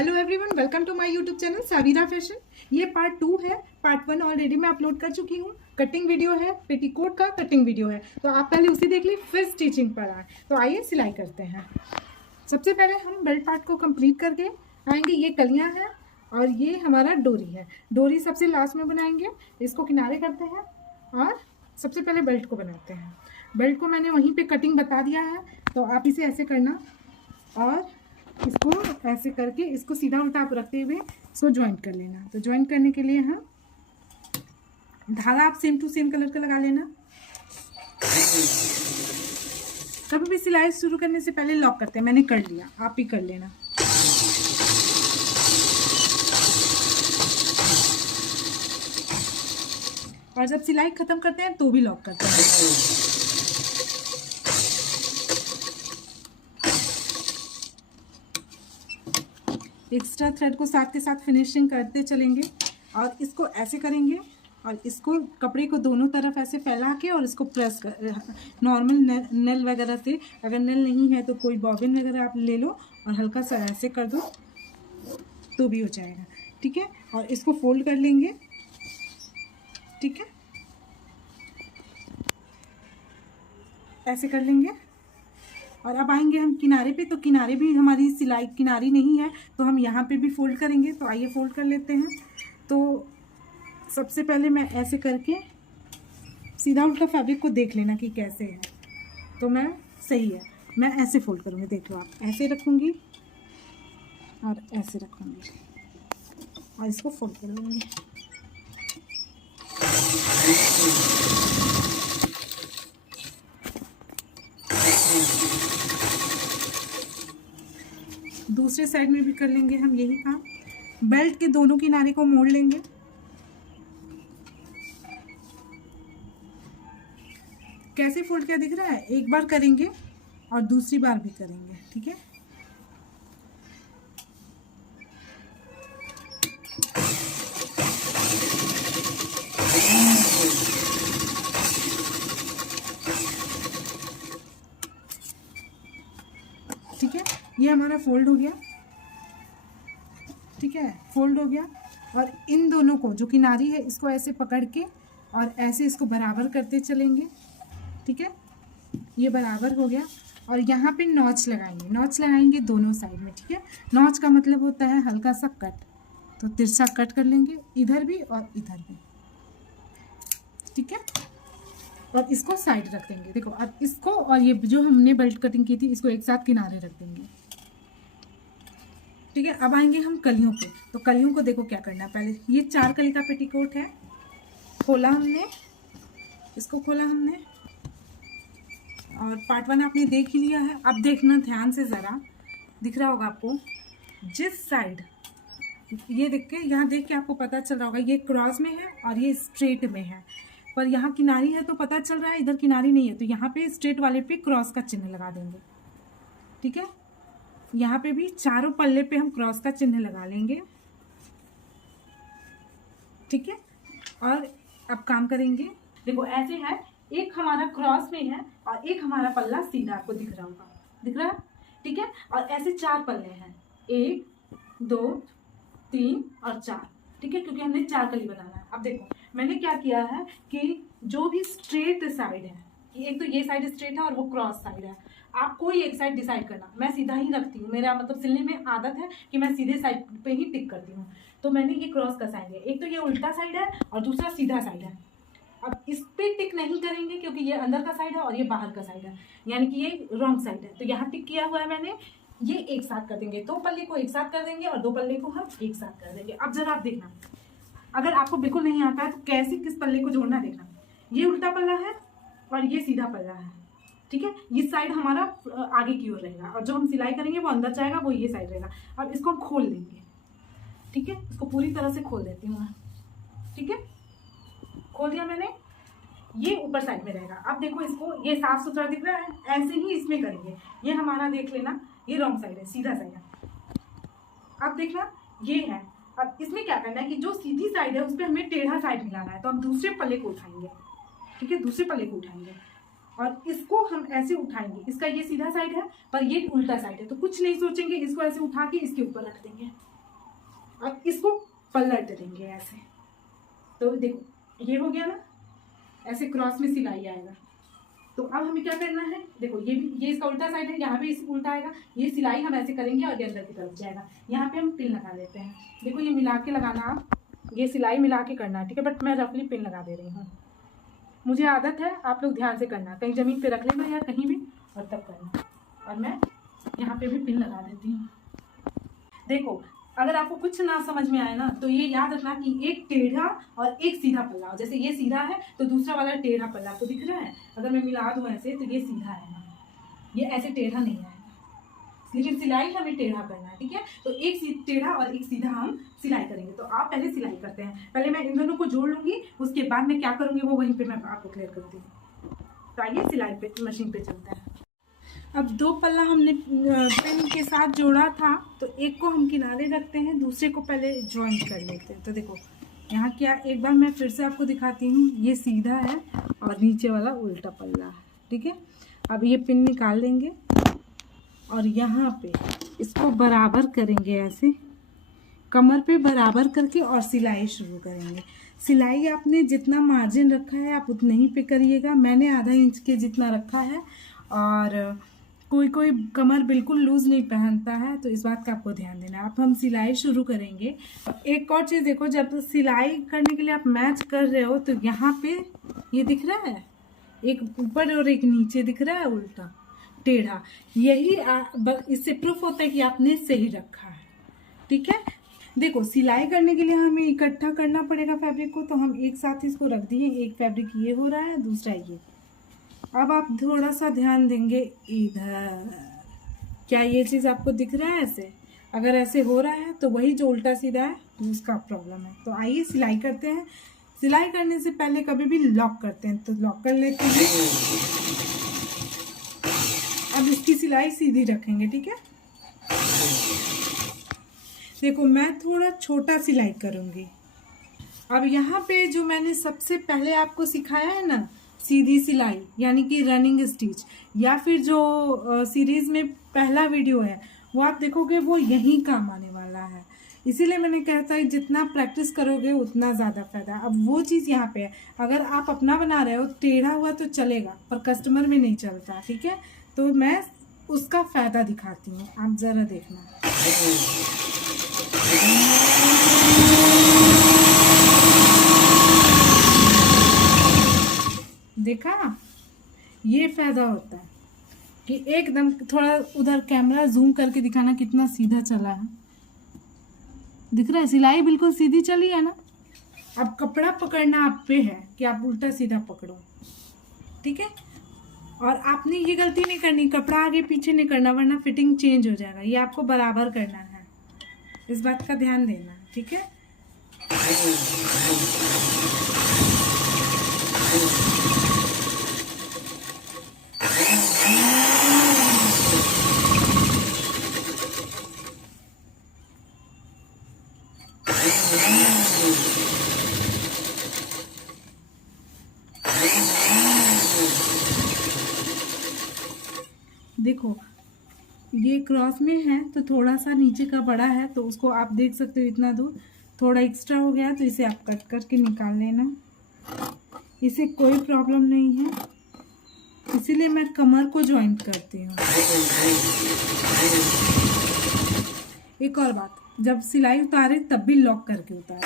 Hello everyone, welcome to my YouTube channel Saveera fashion. ये part 2 है। Part 1 already मैं upload कर चुकी हूँ। कटिंग वीडियो है, पेटीकोट का कटिंग वीडियो है, तो आप पहले उसी देख ली, फिर स्टिचिंग पर आए। तो आइए सिलाई करते हैं। सबसे पहले हम बेल्ट पार्ट को कंप्लीट करके आएंगे। ये कलियाँ हैं और ये हमारा डोरी है। डोरी सबसे लास्ट में बनाएंगे, इसको किनारे करते हैं और सबसे पहले बेल्ट को बनाते हैं। बेल्ट को मैंने वहीं पे कटिंग बता दिया है, तो आप इसे ऐसे करना और इसको ऐसे करके इसको सीधा उल्टा रखते हुए इसको ज्वाइंट कर लेना। तो ज्वाइंट करने के लिए हम धागा आप सेम टू सेम कलर का लगा लेना। कभी भी सिलाई शुरू करने से पहले लॉक करते हैं, मैंने कर लिया, आप भी कर लेना। और जब सिलाई खत्म करते हैं तो भी लॉक करते हैं। एक्स्ट्रा थ्रेड को साथ के साथ फिनिशिंग करते चलेंगे और इसको ऐसे करेंगे और इसको कपड़े को दोनों तरफ ऐसे फैला के और इसको प्रेस कर, नॉर्मल नेल वगैरह से, अगर नेल नहीं है तो कोई बॉबिन वगैरह आप ले लो और हल्का सा ऐसे कर दो तो भी हो जाएगा। ठीक है, और इसको फोल्ड कर लेंगे। ठीक है, ऐसे कर लेंगे और अब आएंगे हम किनारे पे। तो किनारे भी हमारी सिलाई किनारी नहीं है तो हम यहाँ पे भी फोल्ड करेंगे। तो आइए फोल्ड कर लेते हैं। तो सबसे पहले मैं ऐसे करके सीधा उल्टा फैब्रिक को देख लेना कि कैसे है। तो मैं सही है, मैं ऐसे फोल्ड करूँगी, देख लो आप। ऐसे रखूँगी और ऐसे रखूँगी और इसको फोल्ड कर लूँगी। दूसरे साइड में भी कर लेंगे हम यही काम। बेल्ट के दोनों किनारे को मोड़ लेंगे। कैसे फोल्ड किया दिख रहा है? एक बार करेंगे और दूसरी बार भी करेंगे। ठीक है, ठीक है, ये हमारा फोल्ड हो गया। ठीक है, फोल्ड हो गया और इन दोनों को जो किनारी है इसको ऐसे पकड़ के और ऐसे इसको बराबर करते चलेंगे। ठीक है, ये बराबर हो गया और यहाँ पे नॉच लगाएंगे। नॉच लगाएंगे दोनों साइड में। ठीक है, नॉच का मतलब होता है हल्का सा कट, तो तिरछा कट कर लेंगे इधर भी और इधर भी। ठीक है, और इसको साइड रख देंगे। देखो, अब इसको और ये जो हमने बेल्ट कटिंग की थी इसको एक साथ किनारे रख देंगे। ठीक है, अब आएंगे हम कलियों पे। तो कलियों को देखो क्या करना है। पहले ये 4 कली का पेटीकोट है, खोला हमने, इसको खोला हमने और पार्ट 1 आपने देख ही लिया है। अब देखना ध्यान से, ज़रा दिख रहा होगा आपको, जिस साइड ये देख के, यहाँ देख के आपको पता चल रहा होगा ये क्रॉस में है और ये स्ट्रेट में है। पर यहाँ किनारी है तो पता चल रहा है, इधर किनारी नहीं है, तो यहाँ पे स्ट्रेट वाले पे क्रॉस का चिन्ह लगा देंगे। ठीक है, यहाँ पे भी चारों पल्ले पे हम क्रॉस का चिन्ह लगा लेंगे। ठीक है, और अब काम करेंगे। देखो ऐसे है, एक हमारा क्रॉस में है और एक हमारा पल्ला सीधा, आपको दिख रहा होगा, दिख रहा है? ठीक है, और ऐसे 4 पल्ले हैं, 1 2 3 और 4। ठीक है, क्योंकि हमने 4 कली बनाना है। अब देखो मैंने क्या किया है कि जो भी स्ट्रेट साइड है, एक तो ये साइड स्ट्रेट है और वो क्रॉस साइड है, आप कोई एक साइड डिसाइड करना। मैं सीधा ही रखती हूँ, मेरा मतलब सिलने में आदत है कि मैं सीधे साइड पे ही टिक करती हूँ। तो मैंने ये क्रॉस का साइड है, एक तो ये उल्टा साइड है और दूसरा सीधा साइड है। अब इस पे टिक नहीं करेंगे क्योंकि ये अंदर का साइड है और ये बाहर का साइड है, यानी कि ये रॉन्ग साइड है। तो यहाँ टिक किया हुआ है मैंने, ये एक साथ कर देंगे। 2 पल्ले को एक साथ कर देंगे और 2 पल्ले को हम एक साथ कर देंगे। अब जरा आप देखना, अगर आपको बिल्कुल नहीं आता है तो कैसे किस पल्ले को जोड़ना देखना। ये उल्टा पल्ला है और ये सीधा पल्ला है। ठीक है, ये साइड हमारा आगे की ओर रहेगा और जो हम सिलाई करेंगे वो अंदर जाएगा, वो ये साइड रहेगा। अब इसको हम खोल देंगे। ठीक है, इसको पूरी तरह से खोल देती हूँ मैं। ठीक है, खोल दिया मैंने, ये ऊपर साइड में रहेगा। अब देखो इसको, ये साफ सुथरा दिख रहा है, ऐसे ही इसमें करेंगे। ये हमारा देख लेना, ये रॉन्ग साइड है, सीधा साइड है। अब देखना ये है। अब इसमें क्या करना है कि जो सीधी साइड है उस पर हमें टेढ़ा साइड मिलाना है, तो हम दूसरे पल्ले को उठाएंगे। ठीक है, दूसरे पल्ले को उठाएंगे और इसको हम ऐसे उठाएंगे। इसका ये सीधा साइड है पर ये उल्टा साइड है, तो कुछ नहीं सोचेंगे, इसको ऐसे उठा के इसके ऊपर रख देंगे। अब इसको पलट देंगे ऐसे। तो देखो ये हो गया ना, ऐसे क्रॉस में सिलाई आएगा। तो अब हमें क्या करना है, देखो ये इसका उल्टा साइड है, यहाँ भी इस उल्टा आएगा। ये सिलाई हम ऐसे करेंगे और ये अंदर की तरफ जाएगा। यहाँ पे हम पिन लगा देते हैं। देखो ये मिला के लगाना, आप ये सिलाई मिला के करना है, ठीक है। बट मैं रफली पिन लगा दे रही हूँ, मुझे आदत है, आप लोग ध्यान से करना, कहीं ज़मीन पे रख लेना या कहीं भी, और तब करना। और मैं यहाँ पे भी पिन लगा देती हूँ। देखो अगर आपको कुछ ना समझ में आए ना, तो ये याद रखना कि एक टेढ़ा और एक सीधा पल्ला हो। जैसे ये सीधा है तो दूसरा वाला टेढ़ा पल्ला आपको दिख रहा है। अगर मैं मिला दूँ ऐसे तो ये सीधा है, ये ऐसे टेढ़ा नहीं है, लेकिन सिलाई हमें टेढ़ा करना है, ठीक है। तो एक टेढ़ा और एक सीधा हम सिलाई करेंगे। तो आप पहले सिलाई करते हैं, पहले मैं इन दोनों को जोड़ लूँगी, उसके बाद मैं क्या करूँगी वो वहीं पे मैं आपको क्लियर करती हूँ। तो आइए सिलाई पे मशीन पे चलते हैं। अब 2 पल्ला हमने पेन के साथ जोड़ा था, तो एक को हम किनारे रखते हैं, दूसरे को पहले जॉइंट कर लेते हैं। तो देखो यहाँ क्या, एक बार मैं फिर से आपको दिखाती हूँ, ये सीधा है और नीचे वाला उल्टा पल्ला है, ठीक है। अब ये पिन निकाल देंगे और यहाँ पे इसको बराबर करेंगे, ऐसे कमर पे बराबर करके और सिलाई शुरू करेंगे। सिलाई आपने जितना मार्जिन रखा है आप उतना ही पे करिएगा। मैंने आधा इंच के जितना रखा है, और कोई कोई कमर बिल्कुल लूज़ नहीं पहनता है, तो इस बात का आपको ध्यान देना है। अब हम सिलाई शुरू करेंगे। एक और चीज़ देखो, जब सिलाई करने के लिए आप मैच कर रहे हो तो यहाँ पे ये दिख रहा है, एक ऊपर और एक नीचे दिख रहा है उल्टा टेढ़ा, यही इससे प्रूफ होता है कि आपने सही रखा है, ठीक है। देखो सिलाई करने के लिए हमें इकट्ठा करना पड़ेगा फैब्रिक को, तो हम एक साथ इसको रख दिए। एक फैब्रिक ये हो रहा है, दूसरा ये। अब आप थोड़ा सा ध्यान देंगे इधर, क्या ये चीज़ आपको दिख रहा है ऐसे? अगर ऐसे हो रहा है तो वही जो उल्टा सीधा है तो उसका प्रॉब्लम है। तो आइए सिलाई करते हैं। सिलाई करने से पहले कभी भी लॉक करते हैं, तो लॉक कर लेते हैं। अब इसकी सिलाई सीधी रखेंगे, ठीक है। देखो मैं थोड़ा छोटा सिलाई करूँगी। अब यहाँ पे जो मैंने सबसे पहले आपको सिखाया है ना, सीधी सिलाई यानी कि रनिंग स्टिच, या फिर जो सीरीज़ में पहला वीडियो है वो आप देखोगे, वो यहीं काम आने वाला है। इसीलिए मैंने कहता है जितना प्रैक्टिस करोगे उतना ज़्यादा फायदा। अब वो चीज़ यहाँ पे है, अगर आप अपना बना रहे हो टेढ़ा हुआ तो चलेगा, पर कस्टमर में नहीं चलता, ठीक है। तो मैं उसका फ़ायदा दिखाती हूँ, आप ज़रा देखना। देखा, ये फ़ायदा होता है कि एकदम थोड़ा उधर कैमरा जूम करके दिखाना कितना सीधा चला है, दिख रहा है? सिलाई बिल्कुल सीधी चली है ना। अब कपड़ा पकड़ना आप पे है कि आप उल्टा सीधा पकड़ो, ठीक है। और आपने ये गलती नहीं करनी, कपड़ा आगे पीछे नहीं करना, वरना फिटिंग चेंज हो जाएगा। ये आपको बराबर करना है, इस बात का ध्यान देना, ठीक है। देखो ये क्रॉस में है तो थोड़ा सा नीचे का बड़ा है, तो उसको आप देख सकते हो इतना दूर थोड़ा एक्स्ट्रा हो गया, तो इसे आप कट करके निकाल लेना, इसे कोई प्रॉब्लम नहीं है। इसीलिए मैं कमर को जॉइंट करती हूँ। एक और बात, जब सिलाई उतारे तब भी लॉक करके उतारे।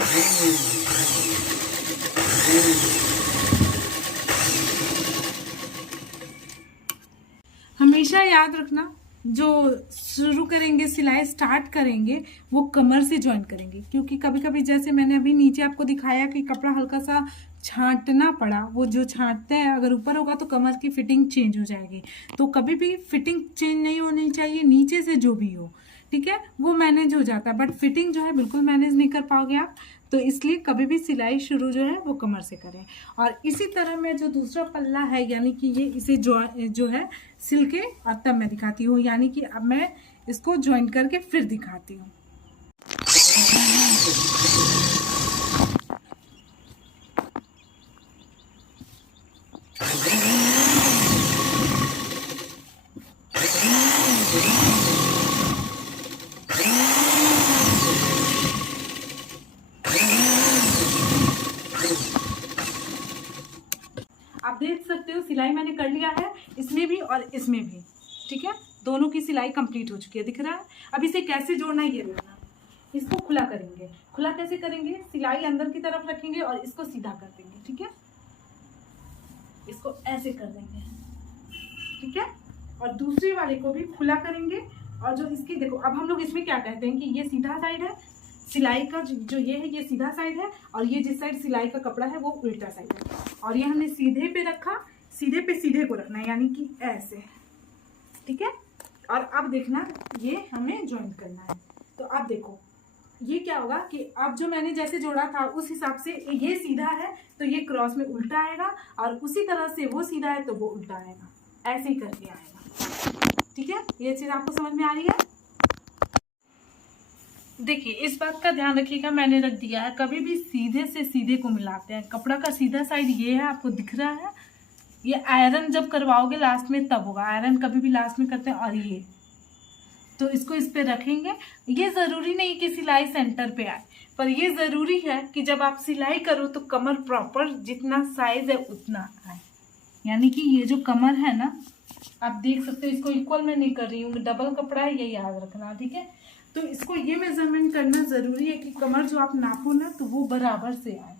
हमेशा याद रखना, जो शुरू करेंगे सिलाई स्टार्ट करेंगे वो कमर से जॉइन करेंगे, क्योंकि कभी कभी जैसे मैंने अभी नीचे आपको दिखाया कि कपड़ा हल्का सा छांटना पड़ा, वो जो छांटते हैं अगर ऊपर होगा तो कमर की फिटिंग चेंज हो जाएगी। तो कभी भी फिटिंग चेंज नहीं होनी चाहिए, नीचे से जो भी हो, ठीक है, वो मैनेज हो जाता है, बट फिटिंग जो है बिल्कुल मैनेज नहीं कर पाओगे आप। तो इसलिए कभी भी सिलाई शुरू जो है वो कमर से करें। और इसी तरह में जो दूसरा पल्ला है, यानी कि ये इसे जो है सिल के और तब मैं दिखाती हूँ, यानी कि अब मैं इसको ज्वाइन करके फिर दिखाती हूँ। हो सिलाई मैंने कर लिया है इसमें भी और इसमें भी, ठीक है। दोनों की सिलाई कंप्लीट हो चुकी है, दिख रहा है। अब इसे कैसे जोड़ना है ये देखना। इसको खुला करेंगे, खुला कैसे करेंगे, सिलाई अंदर की तरफ रखेंगे और इसको सीधा कर देंगे, ठीक है। इसको ऐसे कर देंगे, ठीक है। और दूसरे वाले को भी खुला करेंगे। और जो इसकी देखो, अब हम लोग इसमें क्या कहते हैं कि ये सीधा साइड है सिलाई का, जो ये है ये सीधा साइड है, और ये जिस साइड सिलाई का कपड़ा है वो उल्टा साइड है। और ये हमने सीधे पे रखा, सीधे पे सीधे को रखना है, यानी कि ऐसे, ठीक है। और अब देखना ये हमें ज्वाइंट करना है। तो अब देखो ये क्या होगा कि अब जो मैंने जैसे जोड़ा था उस हिसाब से ये सीधा है तो ये क्रॉस में उल्टा आएगा, और उसी तरह से वो सीधा है तो वो उल्टा आएगा, ऐसे ही करके आएगा, ठीक है। ये चीज आपको समझ में आ रही है। देखिए इस बात का ध्यान रखिएगा, मैंने रख दिया है, कभी भी सीधे से सीधे को मिलाते हैं। कपड़ा का सीधा साइड ये है, आपको दिख रहा है। ये आयरन जब करवाओगे लास्ट में तब होगा, आयरन कभी भी लास्ट में करते हैं। और ये तो इसको इस पे रखेंगे। ये ज़रूरी नहीं कि सिलाई सेंटर पे आए, पर ये ज़रूरी है कि जब आप सिलाई करो तो कमर प्रॉपर जितना साइज है उतना आए। यानी कि ये जो कमर है ना, आप देख सकते हो, इसको इक्वल मैं नहीं कर रही हूँ, डबल कपड़ा है, ये याद रखना, ठीक है। तो इसको ये मेजरमेंट करना ज़रूरी है कि कमर जो आप नापो ना तो वो बराबर से आए।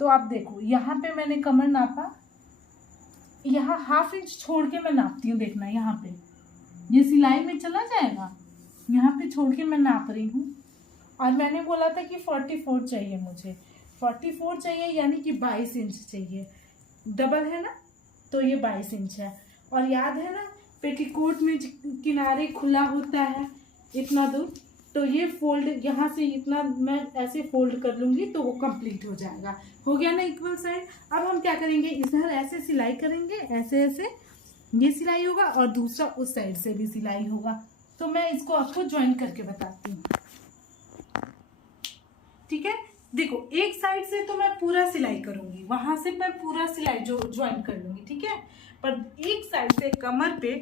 तो आप देखो यहाँ पे मैंने कमर नापा, यहाँ 1/2 इंच छोड़ के मैं नापती हूँ, देखना यहाँ पे ये सिलाई में चला जाएगा, यहाँ पे छोड़ के मैं नाप रही हूँ। और मैंने बोला था कि 44 चाहिए मुझे, 44 चाहिए, यानी कि 22 इंच चाहिए, डबल है ना, तो ये 22 इंच है। और याद है ना पेटीकोट में किनारे खुला होता है इतना दूर, तो ये फोल्ड यहाँ से इतना मैं ऐसे फोल्ड कर लूँगी तो वो कंप्लीट हो जाएगा। हो गया ना इक्वल साइड। अब हम क्या करेंगे, इधर ऐसे सिलाई करेंगे, ऐसे ऐसे ये सिलाई होगा और दूसरा उस साइड से भी सिलाई होगा। तो मैं इसको आपको ज्वाइन करके बताती हूँ, ठीक है। देखो एक साइड से तो मैं पूरा सिलाई करूंगी, वहां से मैं पूरा सिलाई जो ज्वाइन कर लूंगी, ठीक है। पर एक साइड से कमर पे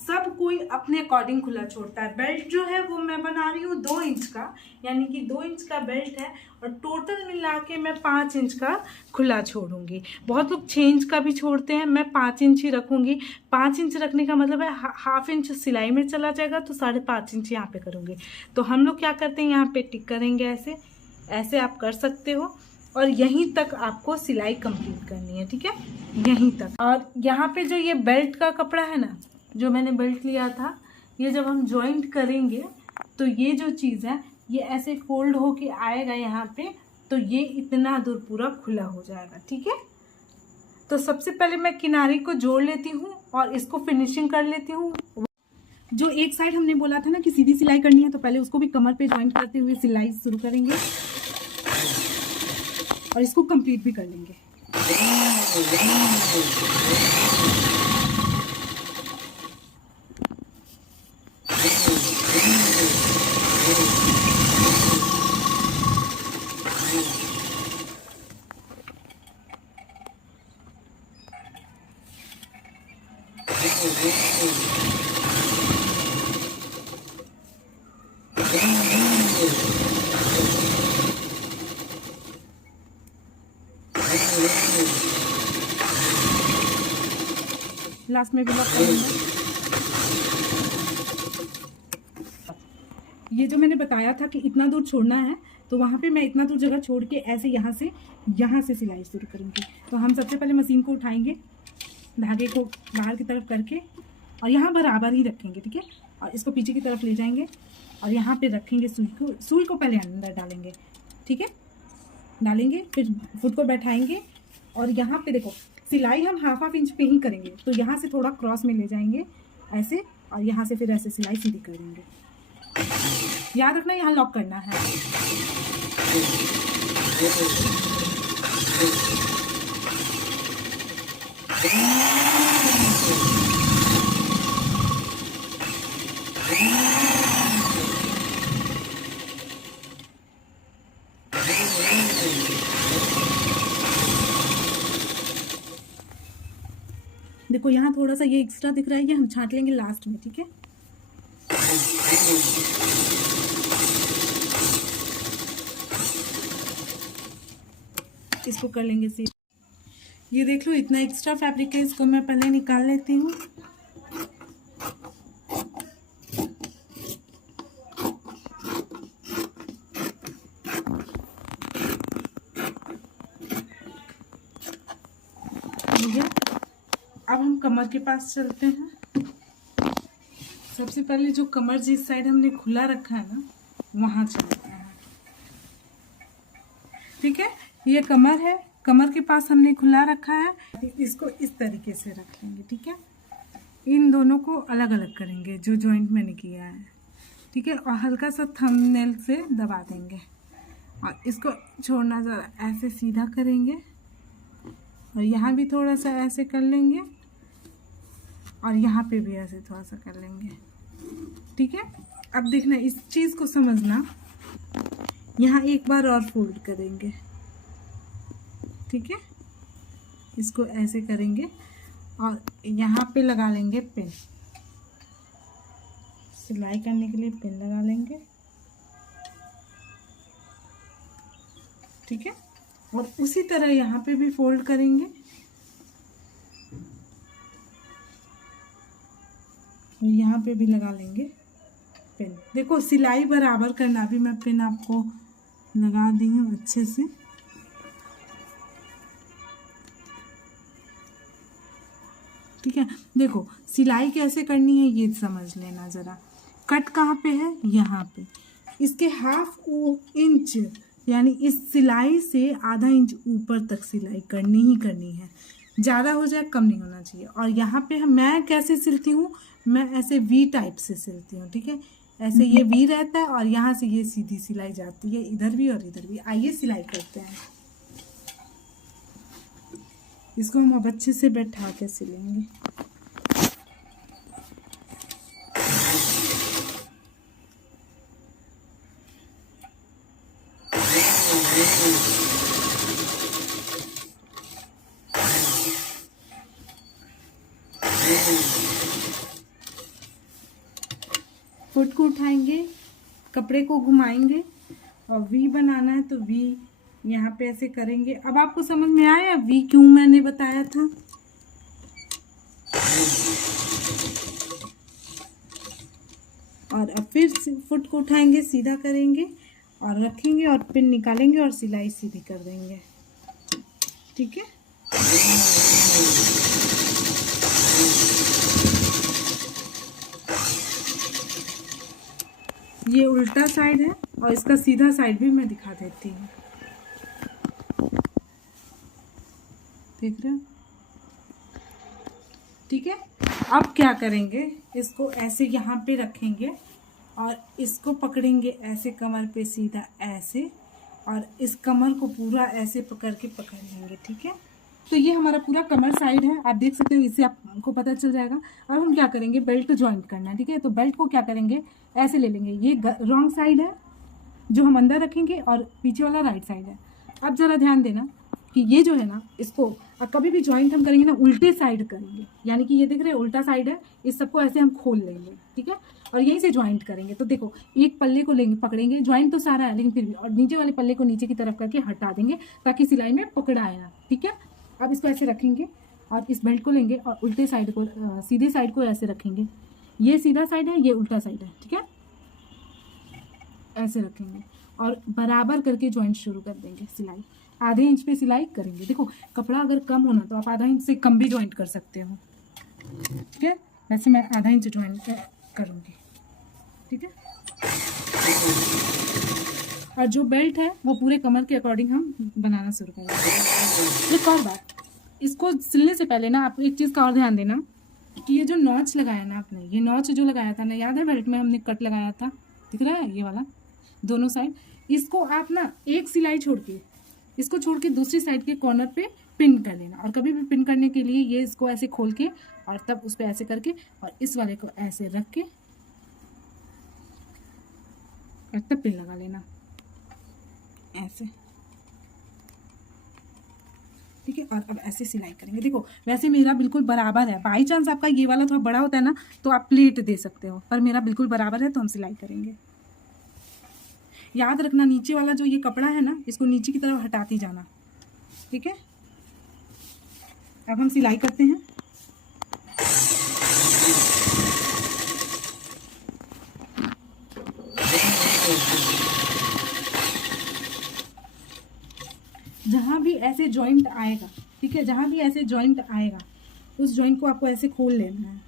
सब कोई अपने अकॉर्डिंग खुला छोड़ता है। बेल्ट जो है वो मैं बना रही हूँ 2 इंच का, यानी कि 2 इंच का बेल्ट है, और टोटल मिला के मैं 5 इंच का खुला छोड़ूंगी। बहुत लोग 6 इंच का भी छोड़ते हैं, मैं 5 इंच ही रखूंगी। 5 इंच रखने का मतलब है 1/2 इंच सिलाई में चला जाएगा, तो 5.5 इंच यहाँ पे करूँगी। तो हम लोग क्या करते हैं, यहाँ पे टिक करेंगे, ऐसे ऐसे आप कर सकते हो, और यहीं तक आपको सिलाई कंप्लीट करनी है, ठीक है, यहीं तक। और यहाँ पे जो ये बेल्ट का कपड़ा है ना, जो मैंने बेल्ट लिया था, ये जब हम जॉइंट करेंगे तो ये जो चीज़ है ये ऐसे फोल्ड होके आएगा यहाँ पे, तो ये इतना दूर पूरा खुला हो जाएगा, ठीक है। तो सबसे पहले मैं किनारे को जोड़ लेती हूँ और इसको फिनिशिंग कर लेती हूँ। जो एक साइड हमने बोला था ना कि सीधी सिलाई करनी है, तो पहले उसको भी कमर पे जॉइंट करते हुए सिलाई शुरू करेंगे और इसको कंप्लीट भी कर लेंगे। लास्ट में भी लॉक करेंगे। ये जो मैंने बताया था कि इतना दूर छोड़ना है, तो वहाँ पे मैं इतना दूर जगह छोड़ के ऐसे यहाँ से सिलाई शुरू करूँगी। तो हम सबसे पहले मशीन को उठाएंगे, धागे को बाहर की तरफ करके, और यहाँ बराबर ही रखेंगे, ठीक है। और इसको पीछे की तरफ ले जाएंगे और यहाँ पे रखेंगे सुई को पहले अंदर डालेंगे, ठीक है, डालेंगे, फिर फुट को बैठाएंगे। और यहाँ पे देखो सिलाई हम 1/2 इंच पे ही करेंगे, तो यहाँ से थोड़ा क्रॉस में ले जाएंगे ऐसे, और यहाँ से फिर ऐसे सिलाई सीधी कर देंगे। याद रखना यहाँ लॉक करना है। देखो यहाँ थोड़ा सा ये एक्स्ट्रा दिख रहा है, ये हम छांट लेंगे लास्ट में, ठीक है। इसको कर लेंगे सी। ये देख लो इतना एक्स्ट्रा फैब्रिक है, इसको मैं पहले निकाल लेती हूँ। अब हम कमर के पास चलते हैं। सबसे पहले जो कमर जिस साइड हमने खुला रखा है ना, वहां चलते हैं। ठीक है, ये कमर है, कमर के पास हमने खुला रखा है। इसको इस तरीके से रख लेंगे। ठीक है, इन दोनों को अलग अलग करेंगे जो जॉइंट मैंने किया है। ठीक है, और हल्का सा थंबनेल से दबा देंगे और इसको छोड़ना ज़रा ऐसे सीधा करेंगे और यहाँ भी थोड़ा सा ऐसे कर लेंगे और यहाँ पे भी ऐसे थोड़ा सा कर लेंगे। ठीक है, अब देखना, इस चीज़ को समझना। यहाँ एक बार और फोल्ड करेंगे। ठीक है, इसको ऐसे करेंगे और यहाँ पे लगा लेंगे पिन। सिलाई करने के लिए पिन लगा लेंगे। ठीक है, और उसी तरह यहाँ पे भी फोल्ड करेंगे। यहाँ पे भी लगा लेंगे पिन। देखो सिलाई बराबर करना, भी मैं पिन आपको लगा दी हूँ अच्छे से। ठीक है, देखो सिलाई कैसे करनी है ये समझ लेना ज़रा। कट कहाँ पे है? यहाँ पे। इसके हाफ इंच यानी इस सिलाई से आधा इंच ऊपर तक सिलाई करनी ही करनी है। ज़्यादा हो जाए कम नहीं होना चाहिए। और यहाँ पे मैं कैसे सिलती हूँ, मैं ऐसे वी टाइप से सिलती हूँ। ठीक है, ऐसे ये वी रहता है और यहाँ से ये सीधी सिलाई जाती है, इधर भी और इधर भी। आइए सिलाई करते हैं। इसको हम अब अच्छे से बैठा के सिलेंगे। फुट को उठाएंगे, कपड़े को घुमाएंगे और वी बनाना है तो वी यहाँ पे ऐसे करेंगे। अब आपको समझ में आया वी क्यों मैंने बताया था? और अब फिर फुट को उठाएंगे, सीधा करेंगे और रखेंगे और पिन निकालेंगे और सिलाई सीधी कर देंगे। ठीक है, ये उल्टा साइड है और इसका सीधा साइड भी मैं दिखा देती हूँ। देख रहे हो? ठीक है, अब क्या करेंगे, इसको ऐसे यहाँ पे रखेंगे और इसको पकड़ेंगे ऐसे कमर पे सीधा ऐसे, और इस कमर को पूरा ऐसे पकड़ के पकड़ लेंगे। ठीक है, तो ये हमारा पूरा कमर साइड है, आप देख सकते हो, इससे आपको पता चल जाएगा। अब हम क्या करेंगे, बेल्ट ज्वाइंट करना है। ठीक है, तो बेल्ट को क्या करेंगे, ऐसे ले लेंगे। ये रॉन्ग साइड है जो हम अंदर रखेंगे और पीछे वाला राइट साइड है। अब ज़रा ध्यान देना कि ये जो है ना, इसको कभी भी ज्वाइंट हम करेंगे ना, उल्टे साइड करेंगे। यानी कि ये देख रहे हैं उल्टा साइड है, इस सबको ऐसे हम खोल लेंगे। ठीक है, और यहीं से ज्वाइंट करेंगे। तो देखो एक पल्ले को लेंगे, पकड़ेंगे, ज्वाइंट तो सारा है लेकिन फिर भी, और नीचे वाले पल्ले को नीचे की तरफ करके हटा देंगे ताकि सिलाई में पकड़ा आए ना। ठीक है, अब इसको ऐसे रखेंगे और इस बेल्ट को लेंगे और उल्टे साइड को, सीधे साइड को ऐसे रखेंगे। ये सीधा साइड है, ये उल्टा साइड है। ठीक है, ऐसे रखेंगे और बराबर करके ज्वाइंट शुरू कर देंगे। सिलाई आधे इंच पे सिलाई करेंगे। देखो कपड़ा अगर कम होना तो आप आधा इंच से कम भी ज्वाइंट कर सकते हो। ठीक है, वैसे मैं आधा इंच ज्वाइंट करूँगी। ठीक है, और जो बेल्ट है वो पूरे कमर के अकॉर्डिंग हम बनाना शुरू करेंगे। एक और बात, इसको सिलने से पहले ना आप एक चीज़ का और ध्यान देना कि ये जो नॉच लगाया ना आपने, ये नॉच जो लगाया था ना, याद है बेल्ट में हमने कट लगाया था, दिख रहा है ये वाला दोनों साइड। इसको आप ना एक सिलाई छोड़ के, इसको छोड़ के दूसरी साइड के कॉर्नर पे पिन कर लेना। और कभी भी पिन करने के लिए ये इसको ऐसे खोल के और तब उस पर ऐसे करके और इस वाले को ऐसे रख के और तब पिन लगा लेना ऐसे। ठीक है, और अब ऐसे सिलाई करेंगे। देखो वैसे मेरा बिल्कुल बराबर है, बाई चांस आपका ये वाला थोड़ा बड़ा होता है ना तो आप प्लेट दे सकते हो, पर मेरा बिल्कुल बराबर है तो हम सिलाई करेंगे। याद रखना नीचे वाला जो ये कपड़ा है ना, इसको नीचे की तरफ हटाती जाना। ठीक है, अब हम सिलाई करते हैं। जहाँ भी ऐसे जॉइंट आएगा, ठीक है, जहाँ भी ऐसे जॉइंट आएगा उस जॉइंट को आपको ऐसे खोल लेना है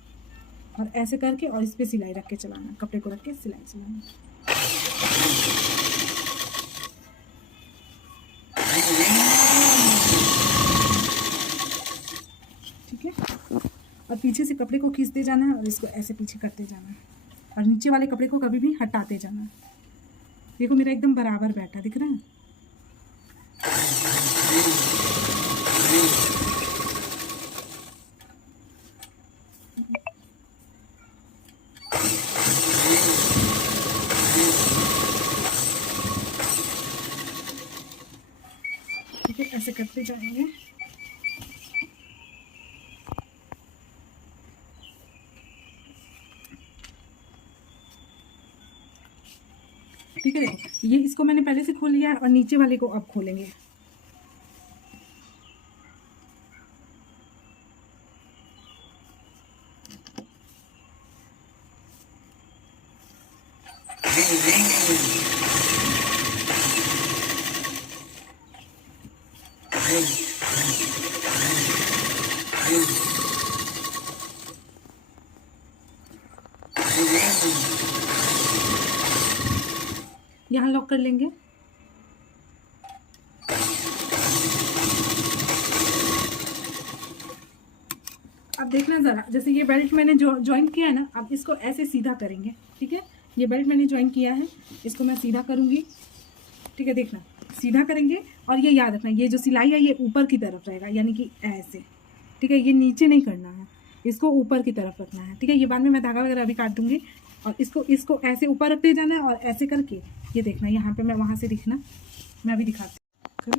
और ऐसे करके और इस पे सिलाई रख के चलाना, कपड़े को रख के सिलाई चलाना। ठीक है, और पीछे से कपड़े को खींचते जाना है और इसको ऐसे पीछे करते जाना है और नीचे वाले कपड़े को कभी भी हटाते जाना है। देखो मेरा एकदम बराबर बैठा, दिख रहा है। ठीक है, ऐसे करते जाएंगे। ठीक है, ये इसको मैंने पहले से खोल लिया है और नीचे वाले को अब खोलेंगे। यहाँ लॉक कर लेंगे। अब देखना ज़रा, जैसे ये बेल्ट मैंने ज्वाइन किया है ना, अब इसको ऐसे सीधा करेंगे। ठीक है, ये बेल्ट मैंने ज्वाइन किया है, इसको मैं सीधा करूँगी। ठीक है, देखना सीधा करेंगे और ये याद रखना, ये जो सिलाई है ये ऊपर की तरफ रहेगा, यानी कि ऐसे। ठीक है, ये नीचे नहीं करना है, इसको ऊपर की तरफ रखना है। ठीक है, ये बाद में मैं धागा वगैरह अभी काट दूँगी और इसको ऐसे ऊपर रखते जाना है और ऐसे करके ये देखना, यहाँ पे मैं वहाँ से दिखना, मैं अभी दिखाती हूँ।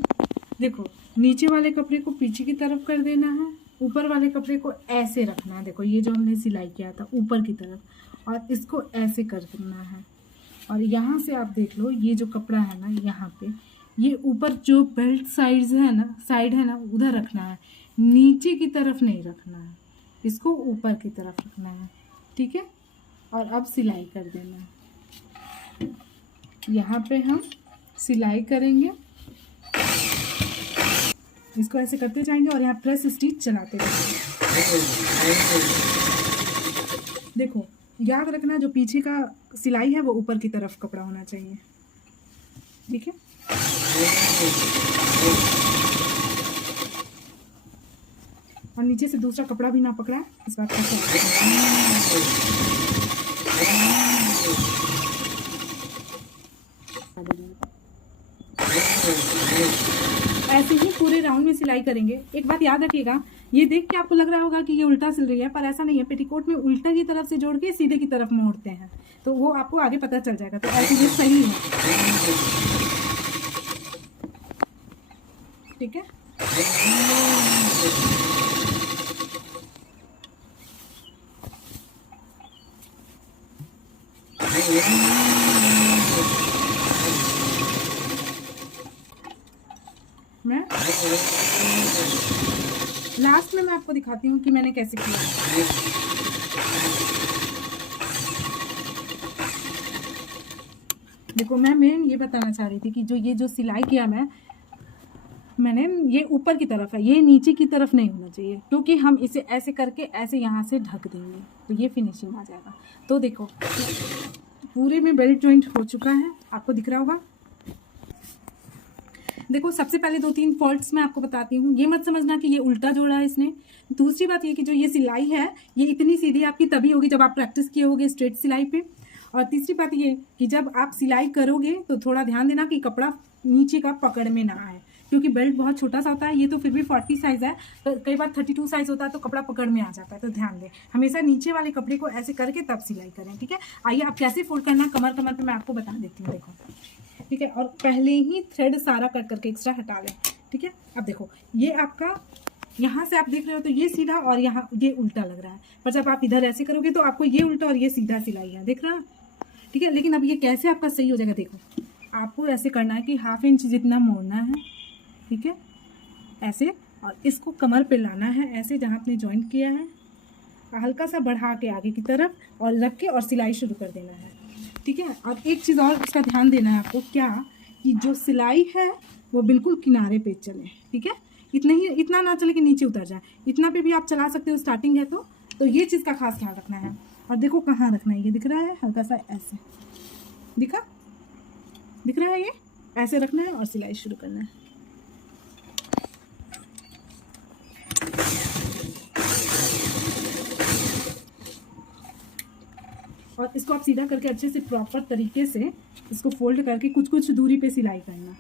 देखो नीचे वाले कपड़े को पीछे की तरफ कर देना है, ऊपर वाले कपड़े को ऐसे रखना है। देखो ये जो हमने सिलाई किया था ऊपर की तरफ, और इसको ऐसे कर देना है। और यहाँ से आप देख लो, ये जो कपड़ा है ना यहाँ पे, ये ऊपर जो बेल्ट साइड है ना उधर रखना है, नीचे की तरफ नहीं रखना है, इसको ऊपर की तरफ रखना है। ठीक है, और अब सिलाई कर देना है। यहाँ पे हम सिलाई करेंगे, इसको ऐसे करते जाएंगे और यहाँ प्रेस स्टिच चलाते जाएंगे। देखो याद रखना, जो पीछे का सिलाई है वो ऊपर की तरफ कपड़ा होना चाहिए। ठीक है, और नीचे से दूसरा कपड़ा भी ना पकड़ा है, इस बात का ऐसे ही पूरे राउंड में सिलाई करेंगे। एक बात याद रखिएगा, ये देख के आपको लग रहा होगा कि ये उल्टा सिल रही है, पर ऐसा नहीं है। पेटीकोट में उल्टा की तरफ से जोड़ के सीधे की तरफ मोड़ते हैं, तो वो आपको आगे पता चल जाएगा। तो ऐसे ये सही है। ठीक है, मैं लास्ट में मैं आपको दिखाती हूँ कि मैंने कैसे किया। देखो मैं मेन ये बताना चाह रही थी कि जो सिलाई किया मैंने ये ऊपर की तरफ है, ये नीचे की तरफ नहीं होना चाहिए, क्योंकि हम इसे ऐसे करके ऐसे यहाँ से ढक देंगे तो ये फिनिशिंग आ जाएगा। तो देखो पूरे में बेल्ट जॉइंट हो चुका है, आपको दिख रहा होगा। देखो सबसे पहले 2-3 फॉल्ट्स मैं आपको बताती हूँ। ये मत समझना कि ये उल्टा जोड़ा है इसने। दूसरी बात ये कि जो ये सिलाई है ये इतनी सीधी आपकी तभी होगी जब आप प्रैक्टिस किए होगे स्ट्रेट सिलाई पे। और तीसरी बात ये कि जब आप सिलाई करोगे तो थोड़ा ध्यान देना कि कपड़ा नीचे का पकड़ में ना आए, क्योंकि बेल्ट बहुत छोटा सा होता है। ये तो फिर भी 40 साइज़ है, तो कई बार 32 साइज़ होता है तो कपड़ा पकड़ में आ जाता है। तो ध्यान दें, हमेशा नीचे वाले कपड़े को ऐसे करके तब सिलाई करें। ठीक है, आइए आप कैसे फोल्ड करना कमर पे मैं आपको बता देती हूँ। देखो ठीक है, और पहले ही थ्रेड सारा कट करके एक्स्ट्रा हटा लें। ठीक है, अब देखो ये आपका यहाँ से आप देख रहे हो तो ये सीधा और यहाँ ये उल्टा लग रहा है, पर जब आप इधर ऐसे करोगे तो आपको ये उल्टा और ये सीधा सिलाई है, देख रहा। ठीक है, लेकिन अब ये कैसे आपका सही हो जाएगा, देखो आपको ऐसे करना है कि 1/2 इंच जितना मोड़ना है। ठीक है, ऐसे, और इसको कमर पे लाना है ऐसे, जहाँ आपने जॉइंट किया है हल्का सा बढ़ा के आगे की तरफ और रख के और सिलाई शुरू कर देना है, ठीक है। और एक चीज़ और इसका ध्यान देना है आपको, क्या कि जो सिलाई है वो बिल्कुल किनारे पे चले, ठीक है। इतना ना चले कि नीचे उतर जाए, इतना पे भी आप चला सकते हो, स्टार्टिंग है तो ये चीज़ का खास ध्यान रखना है। और देखो कहाँ रखना है, ये दिख रहा है हल्का सा ऐसे, दिख रहा है, ये ऐसे रखना है और सिलाई शुरू करना है। और इसको आप सीधा करके अच्छे से प्रॉपर तरीके से इसको फोल्ड करके कुछ कुछ दूरी पे सिलाई करना।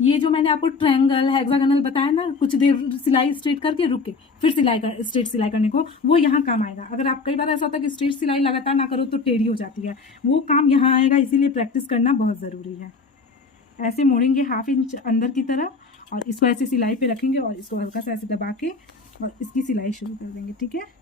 ये जो मैंने आपको ट्रायंगल हेक्सागोनल बताया ना, कुछ देर सिलाई स्ट्रेट करके रुक के फिर स्ट्रेट सिलाई करने को, वो यहाँ काम आएगा। अगर आप कई बार ऐसा होता है कि स्ट्रेट सिलाई लगातार ना करो तो टेढ़ी हो जाती है, वो काम यहाँ आएगा, इसीलिए प्रैक्टिस करना बहुत ज़रूरी है। ऐसे मोड़ेंगे 1/2 इंच अंदर की तरफ और इसको ऐसे सिलाई पे रखेंगे और इसको हल्का सा ऐसे दबा के और इसकी सिलाई शुरू कर देंगे, ठीक है।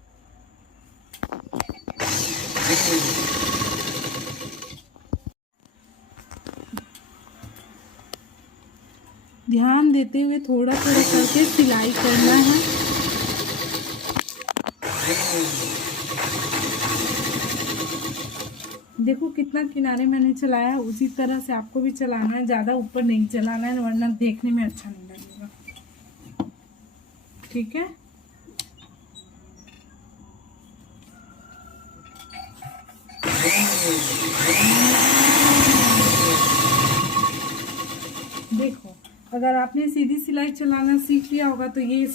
ध्यान देते हुए थोड़ा थोड़ा करके सिलाई करना है। देखो कितना किनारे मैंने चलाया, उसी तरह से आपको भी चलाना है, ज़्यादा ऊपर नहीं चलाना है वरना देखने में अच्छा नहीं लगेगा, ठीक है। देखो अगर आपने सीधी सिलाई चलाना सीख लिया होगा तो ये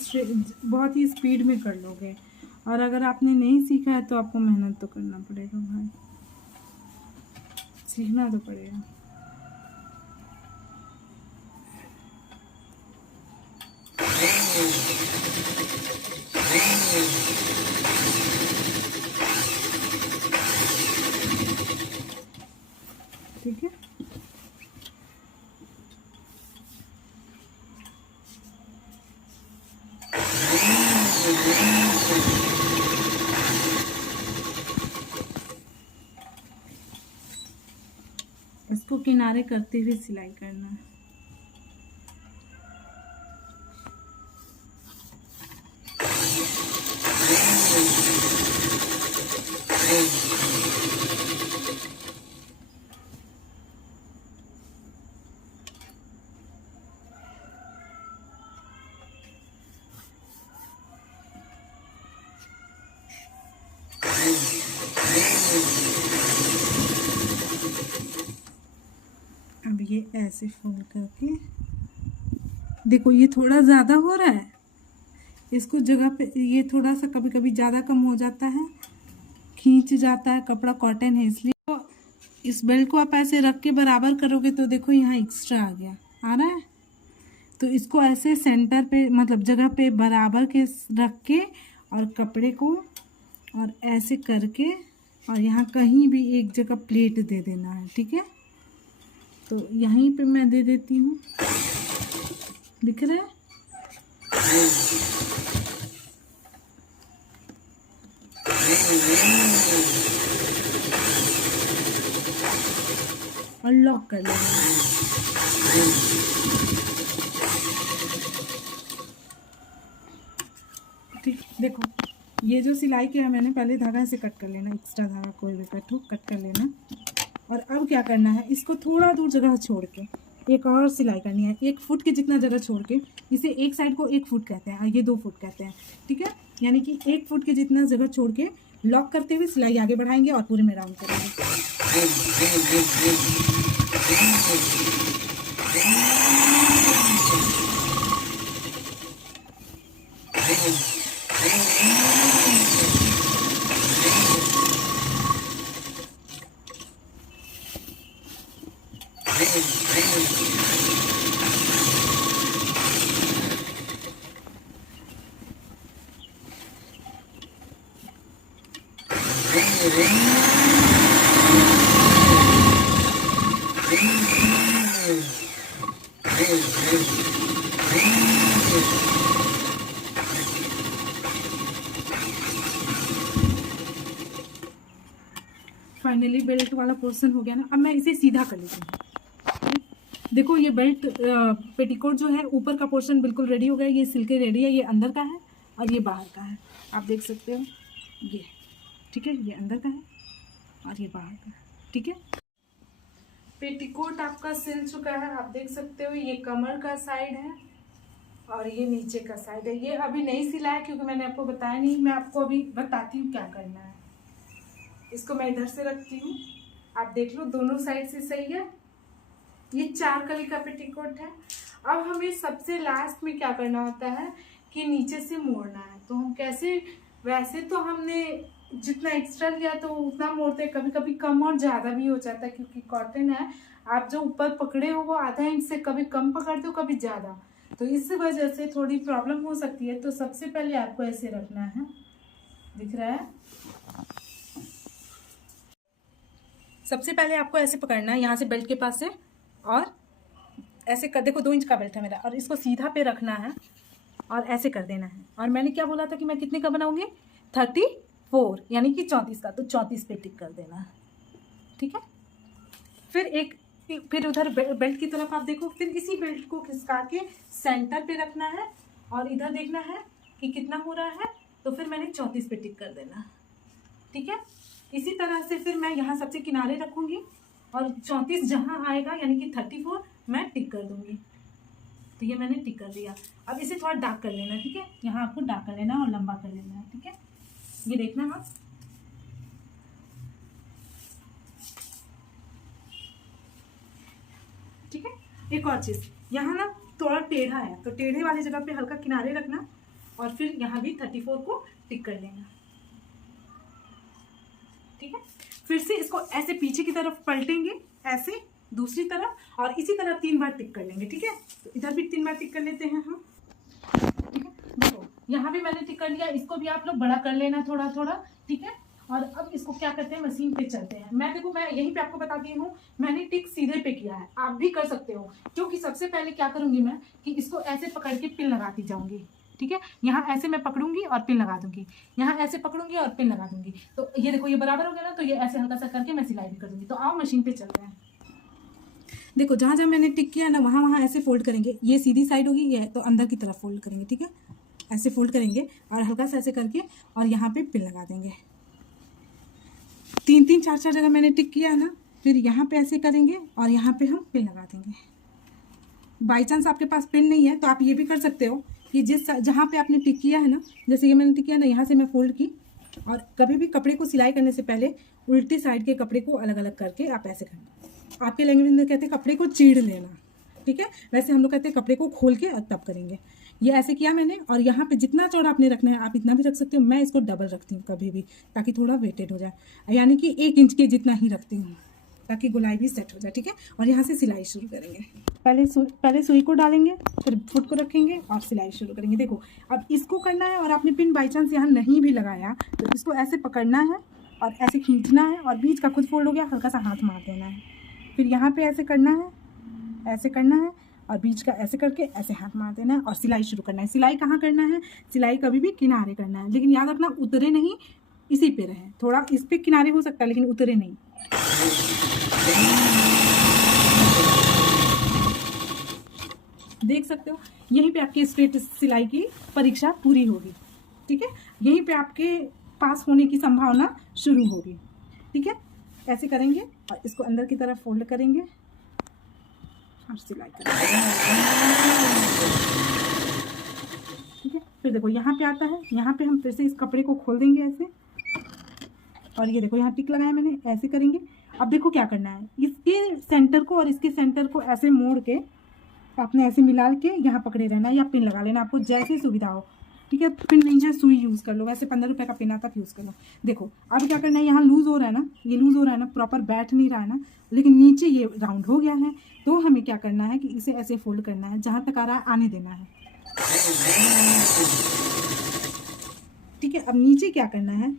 बहुत ही स्पीड में कर लोगे, और अगर आपने नहीं सीखा है तो आपको मेहनत तो करना पड़ेगा भाई, सीखना तो पड़ेगा। ठीक है, इसको किनारे करते हुए सिलाई करना है। अब ये ऐसे फोल्ड करके देखो, ये थोड़ा ज़्यादा हो रहा है, इसको जगह पे ये थोड़ा सा कभी कभी ज़्यादा कम हो जाता है, खींच जाता है, कपड़ा कॉटन है इसलिए। तो इस बेल्ट को आप ऐसे रख के बराबर करोगे तो देखो यहाँ एक्स्ट्रा आ गया, आ रहा है। तो इसको ऐसे सेंटर पे मतलब जगह पे बराबर के रख के और कपड़े को और ऐसे करके और यहाँ कहीं भी एक जगह प्लेट दे देना है, ठीक है। तो यहीं पे मैं दे देती हूँ, दिख रहा है। और लॉक कर लेना। ठीक, देखो ये जो सिलाई किया मैंने, पहले धागा ऐसे कट कर लेना, एक्स्ट्रा धागा कोई भी कट कर लेना। और अब क्या करना है, इसको थोड़ा दूर जगह छोड़ के एक और सिलाई करनी है, 1 फुट के जितना जगह छोड़ के। इसे एक साइड को 1 फुट कहते हैं और ये 2 फुट कहते हैं, ठीक है। यानी कि 1 फुट के जितना जगह छोड़ के लॉक करते हुए सिलाई आगे बढ़ाएंगे और पूरे में राउंड करेंगे। फाइनली बेल्ट वाला पोर्शन हो गया ना। अब मैं इसे सीधा कर लेती हूँ, देखो ये बेल्ट पेटीकोट जो है ऊपर का पोर्शन बिल्कुल रेडी हो गया, ये सिल्के रेडी है, ये अंदर का है और ये बाहर का है, आप देख सकते हो ये, ठीक है, ये अंदर का है और ये बाहर का है, ठीक है। पेटीकोट आपका सिल चुका है, आप देख सकते हो, ये कमर का साइड है और ये नीचे का साइड है। ये अभी नहीं सिला है क्योंकि मैंने आपको बताया नहीं, मैं आपको अभी बताती हूँ क्या करना है। इसको मैं इधर से रखती हूँ, आप देख लो दोनों साइड से सही है। ये 4 कली का पेटीकोट है। अब हमें सबसे लास्ट में क्या करना होता है कि नीचे से मोड़ना है। तो हम कैसे, वैसे तो हमने जितना एक्स्ट्रा लिया तो उतना मोड़ते हैं, कभी कभी कम और ज़्यादा भी हो जाता है क्योंकि कॉटन है। आप जो ऊपर पकड़े हो वो आधा इंच से कभी कम पकड़ते हो कभी ज़्यादा, तो इस वजह से थोड़ी प्रॉब्लम हो सकती है। तो सबसे पहले आपको ऐसे रखना है, दिख रहा है, सबसे पहले आपको ऐसे पकड़ना है यहाँ से बेल्ट के पास से और ऐसे कर, देखो 2 इंच का बेल्ट है मेरा, और इसको सीधा पे रखना है और ऐसे कर देना है। और मैंने क्या बोला था कि मैं कितने का बनाऊंगी, 34 यानी कि 34 का, तो 34 पे टिक कर देना है, ठीक है। फिर उधर बेल्ट की तरफ आप देखो, फिर इसी बेल्ट को खिसका के सेंटर पे रखना है और इधर देखना है कि कितना हो रहा है, तो फिर मैंने 34 पे टिक कर देना, ठीक है। इसी तरह से फिर मैं यहाँ सबसे किनारे रखूँगी और 34 जहाँ आएगा यानी कि 34 मैं टिक कर दूँगी। तो ये मैंने टिक कर दिया। अब इसे थोड़ा डार्क कर लेना, ठीक है, यहाँ आपको डार्क कर लेना और लंबा कर लेना है, ठीक है। ये देखना आप, ठीक है। एक और चीज़, यहाँ ना थोड़ा टेढ़ा है तो टेढ़े वाली जगह पे हल्का किनारे रखना और फिर यहाँ भी 34 को टिक कर लेना, ठीक है। फिर से इसको ऐसे पीछे की तरफ पलटेंगे, ऐसे दूसरी तरफ, और इसी तरह 3 बार टिक कर लेंगे, ठीक है। तो इधर भी 3 बार टिक कर लेते हैं हम, ठीक है। देखो यहाँ भी मैंने टिक कर लिया, इसको भी आप लोग बड़ा कर लेना थोड़ा थोड़ा, ठीक है। और अब इसको क्या करते हैं, मशीन पे चलते हैं। मैं देखो मैं यहीं पे आपको बताती हूँ, मैंने टिक सीधे पे किया है, आप भी कर सकते हो। क्योंकि सबसे पहले क्या करूँगी मैं कि इसको ऐसे पकड़ के पिन लगाती जाऊँगी, ठीक है। यहाँ ऐसे मैं पकड़ूंगी और पिन लगा दूंगी, यहाँ ऐसे पकड़ूंगी और पिन लगा दूंगी। तो ये देखो ये बराबर हो गया ना, तो ये ऐसे हल्का सा करके मैं सिलाई भी कर दूंगी। तो आओ मशीन पे चलते हैं। देखो जहाँ जहाँ मैंने टिक किया ना वहाँ वहाँ ऐसे फोल्ड करेंगे, ये सीधी साइड होगी, ये तो अंदर की तरफ फोल्ड करेंगे, ठीक है। ऐसे फोल्ड करेंगे और हल्का सा ऐसे करके और यहाँ पे पिन लगा देंगे। 3-3 4-4 जगह मैंने टिक किया है ना, फिर यहाँ पे ऐसे करेंगे और यहाँ पे हम पिन लगा देंगे। बाई चांस आपके पास पिन नहीं है तो आप ये भी कर सकते हो कि जहाँ पे आपने टिक किया है ना, जैसे ये मैंने टिक किया ना, यहाँ से मैं फोल्ड की, और कभी भी कपड़े को सिलाई करने से पहले उल्टी साइड के कपड़े को अलग अलग करके आप ऐसे करना। आपके लैंग्वेज में कहते हैं कपड़े को चीड़ लेना, ठीक है। वैसे हम लोग कहते हैं कपड़े को खोल के और तब करेंगे। ये ऐसे किया मैंने, और यहाँ पे जितना चौड़ा आपने रखना है आप इतना भी रख सकते हो। मैं इसको डबल रखती हूँ कभी भी, ताकि थोड़ा वेटेड हो जाए, यानी कि 1 इंच के जितना ही रखती हूँ ताकि गोलाई भी सेट हो जाए, ठीक है। और यहाँ से सिलाई शुरू करेंगे। पहले सुई को डालेंगे, फिर फुट को रखेंगे और सिलाई शुरू करेंगे। देखो अब इसको करना है, और आपने पिन बाई चांस यहाँ नहीं भी लगाया तो इसको ऐसे पकड़ना है और ऐसे खींचना है, और बीच का खुद फोल्ड हो गया, हल्का सा हाथ मार देना है। फिर यहाँ पे ऐसे करना है, ऐसे करना है, और बीच का ऐसे करके ऐसे हाथ मार देना है और सिलाई शुरू करना है। सिलाई कहाँ करना है, सिलाई कभी भी किनारे करना है, लेकिन याद रखना उतरे नहीं, इसी पे रहे। थोड़ा इस पे किनारे हो सकता है लेकिन उतरे नहीं। देख सकते हो यहीं पे आपकी स्ट्रेट सिलाई की परीक्षा पूरी होगी, ठीक है। यहीं पे आपके पास होने की संभावना शुरू होगी, ठीक है। ऐसे करेंगे और इसको अंदर की तरफ फोल्ड करेंगे और सिलाई करेंगे, ठीक है। फिर देखो यहाँ पे आता है, यहाँ पे हम फिर से इस कपड़े को खोल देंगे ऐसे, और ये देखो यहाँ टिक लगाया मैंने, ऐसे करेंगे। अब देखो क्या करना है, इसके सेंटर को और इसके सेंटर को ऐसे मोड़ के आपने ऐसे मिला के यहाँ पकड़े रहना है, या पिन लगा लेना, आपको जैसी सुविधा हो, ठीक है। पिन नहीं है सुई यूज़ कर लो, वैसे 15 रुपये का पिन आता है, यूज़ कर लो। देखो अब क्या करना है, यहाँ लूज़ हो रहा है ना, ये लूज़ हो रहा है ना, प्रॉपर बैठ नहीं रहा है ना, लेकिन नीचे ये राउंड हो गया है। तो हमें क्या करना है कि इसे ऐसे फोल्ड करना है, जहाँ तक आ रहा है आने देना है, ठीक है। अब नीचे क्या करना है,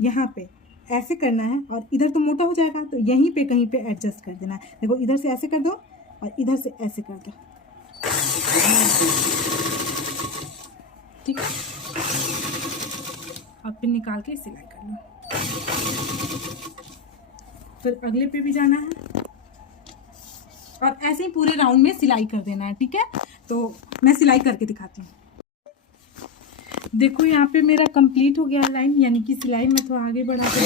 यहाँ पे ऐसे करना है, और इधर तो मोटा हो जाएगा तो यहीं पे कहीं पे एडजस्ट कर देना है। देखो इधर से ऐसे कर दो और इधर से ऐसे कर दो, ठीक है। अब पिन निकाल के सिलाई कर लो। फिर अगले पे भी जाना है, और ऐसे ही पूरे राउंड में सिलाई कर देना है, ठीक है। तो मैं सिलाई करके दिखाती हूँ। देखो यहाँ पे मेरा कंप्लीट हो गया लाइन, यानी कि सिलाई मैं तो आगे बढ़ा कर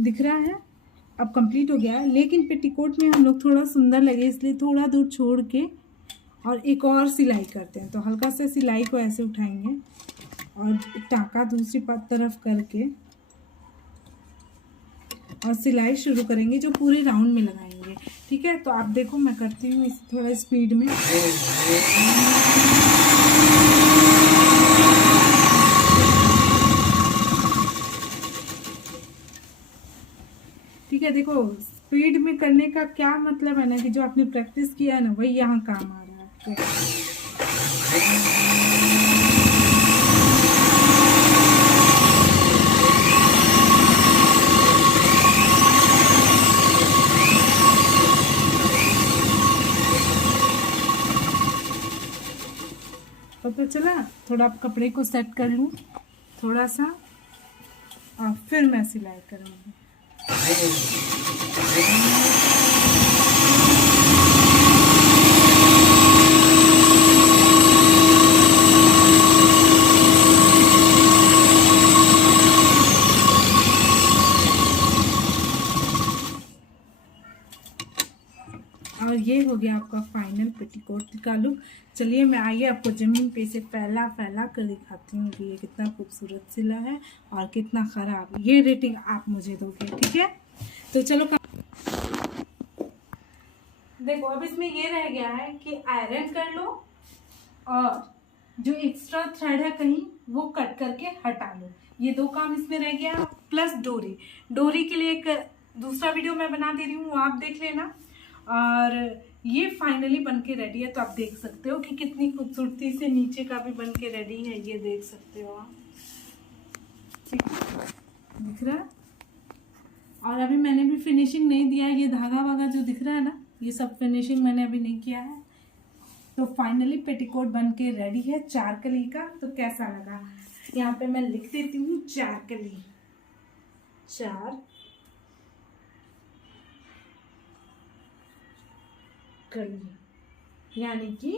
दिख रहा है, अब कंप्लीट हो गया है। लेकिन पेटीकोट में हम लोग थोड़ा सुंदर लगे इसलिए थोड़ा दूर छोड़ के और एक और सिलाई करते हैं। तो हल्का सा सिलाई को ऐसे उठाएंगे और टाँका दूसरी तरफ करके और सिलाई शुरू करेंगे जो पूरे राउंड में लगाएंगे, ठीक है। तो आप देखो मैं करती हूँ इस थोड़ा स्पीड में। ठीक है, देखो स्पीड में करने का क्या मतलब है ना कि जो आपने प्रैक्टिस किया है ना वही यहाँ काम आ रहा है आपके। पता चला? थोड़ा आप कपड़े को सेट कर लूँ थोड़ा सा और फिर मैं सिलाई करूँगी। और ये हो गया आपका फाइनल पेटीकोट का लुक। चलिए मैं आइए आपको ज़मीन पे से फैला कर दिखाती हूँ कि ये कितना खूबसूरत सिला है और कितना ख़राब। ये रेटिंग आप मुझे दोगे, ठीक है। तो चलो देखो अब इसमें ये रह गया है कि आयरन कर लो और जो एक्स्ट्रा थ्रेड है कहीं वो कट करके हटा लो। ये दो काम इसमें रह गया, प्लस डोरी के लिए एक दूसरा वीडियो मैं बना दे रही हूँ, वो आप देख लेना। और ये फाइनली बन के रेडी है। तो आप देख सकते हो कि कितनी खूबसूरती से नीचे का भी बन के रेडी है, ये देख सकते हो आप, ठीक दिख रहा है। और अभी मैंने भी फिनिशिंग नहीं दिया है, ये धागा वागा जो दिख रहा है ना ये सब फिनिशिंग मैंने अभी नहीं किया है। तो फाइनली पेटीकोट बन के रेडी है 4 कली का। तो कैसा लगा यहाँ पे मैं लिख देती हूँ 4 कली, 4 कली यानी कि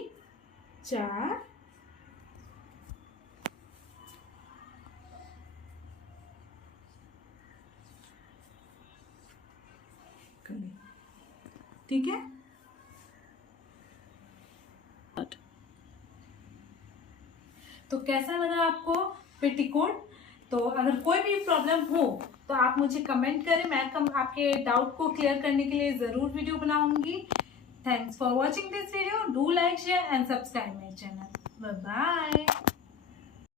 4 कली, ठीक है। तो कैसा लगा आपको पेटीकोट? तो अगर कोई भी प्रॉब्लम हो तो आप मुझे कमेंट करें, मैं आपके डाउट को क्लियर करने के लिए ज़रूर वीडियो बनाऊंगी। Thanks for watching this video. Do like, share and subscribe my channel. Bye bye.